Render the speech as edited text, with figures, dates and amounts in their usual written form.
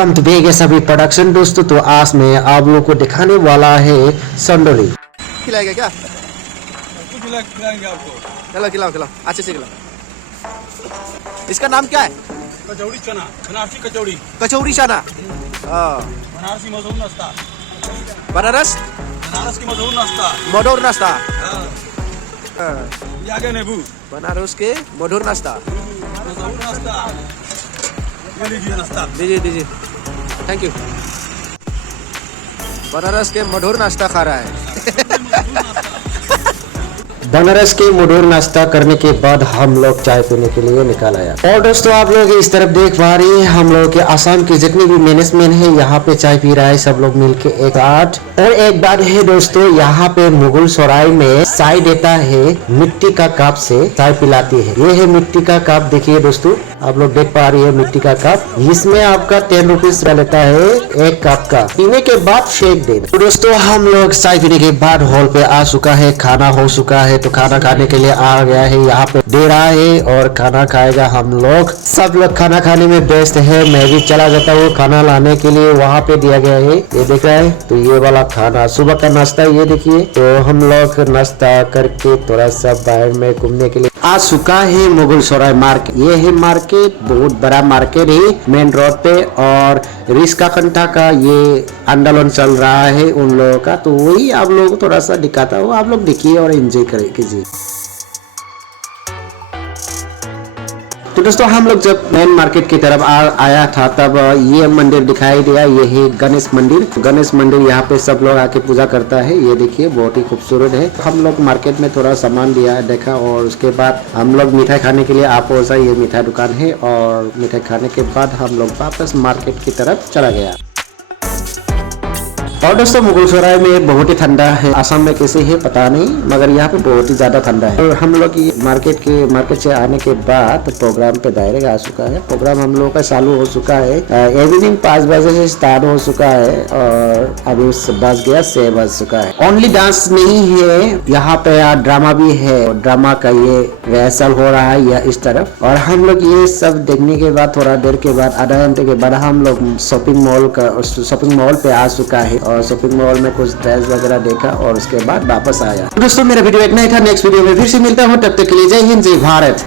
Welcome to बेगे सभी production दोस्तों। तो आज मैं आप लोगों को दिखाने वाला है संडोरी। खिलाएगा क्या? खिलाएंगे आपको। चलो खिलाओ खिलाओ, अच्छे से खिलाओ। इसका नाम क्या है? कचौड़ी चना, बनारसी कचौड़ी। कचौड़ी चना। हाँ, बनारसी मशहूर नाश्ता। बनारस की मशहूर नाश्ता। मधुर नाश्ता। हाँ। ये आ गया नींबू। बनारस के मधुर नाश्ता। मशहूर नाश्ता। ये लीजिए नाश्ता। दीजिए दीजिए, थैंक यू। बनारस के मधुर नाश्ता खा रहा है। बनारस के मधुर नाश्ता करने के बाद हम लोग चाय पीने के लिए निकल आया। और दोस्तों आप लोग इस तरफ देख पा रही हैं, हम लोग के आसाम के जितने भी मैनेजमेंट है यहाँ पे चाय पी रहा है सब लोग मिलके एक साथ। और एक बात है दोस्तों, यहाँ पे मुगल सराय में चाय देता है मिट्टी का कप से चाय पिलाती है। ये है मिट्टी का कप, देखिए दोस्तों आप लोग देख पा रही है मिट्टी का कप। इसमें आपका 10 रुपीज लेता है एक कप का। पीने के बाद फेंक देना। तो दोस्तों हम लोग चाय पीने के बाद हॉल पे आ चुका है, खाना हो चुका है, तो खाना खाने के लिए आ गया है। यहाँ पे दे रहा है और खाना खाएगा हम लोग। सब लोग खाना खाने में व्यस्त है, मैं भी चला जाता हूँ खाना लाने के लिए। वहाँ पे दिया गया है, ये देख रहा है, तो ये वाला खाना सुबह का नाश्ता ये देखिए। तो हम लोग नाश्ता करके थोड़ा सा बाहर में घूमने के लिए आ चुका है मुगल सराय मार्केट। ये है मार्केट, बहुत बड़ा मार्केट है मेन रोड पे। और रिस्का कंठा का ये आंदोलन चल रहा है उन लोगों का, तो वही आप लोगों को थोड़ा सा दिखाता हूँ। आप लोग देखिए और एंजॉय कीजिए। तो दोस्तों हम लोग जब मेन मार्केट की तरफ आया था तब ये मंदिर दिखाई दिया। ये है गणेश मंदिर। गणेश मंदिर यहाँ पे सब लोग आके पूजा करता है। ये देखिए बहुत ही खूबसूरत है। हम लोग मार्केट में थोड़ा सामान लिया देखा और उसके बाद हम लोग मिठाई खाने के लिए आप ये मिठाई दुकान है। और मिठाई खाने के बाद हम लोग वापस मार्केट की तरफ चला गया। और दोस्तों मुगल सराय में बहुत ही ठंडा है। असम में कैसे है पता नहीं, मगर यहाँ पे बहुत ही ज्यादा ठंडा है। और हम लोग मार्केट से आने के बाद प्रोग्राम पे डायरेक्ट आ चुका है। प्रोग्राम हम लोगों का चालू हो चुका है। इवनिंग 5 बजे से स्टार्ट हो चुका है और अभी बज गया 6 बज चुका है। ओनली डांस नहीं है, यहाँ पे ड्रामा भी है। ड्रामा का ये रिहर्सल हो रहा है या इस तरफ। और हम लोग ये सब देखने के बाद थोड़ा देर के बाद, आधा घंटे के बाद हम लोग शॉपिंग मॉल पे आ चुका है। और शॉपिंग मॉल में कुछ ड्रेस वगैरह देखा और उसके बाद वापस आया। दोस्तों मेरा वीडियो इतना ही था। नेक्स्ट वीडियो में फिर से मिलता हूँ, तब तक के लिए जय हिंद जय भारत।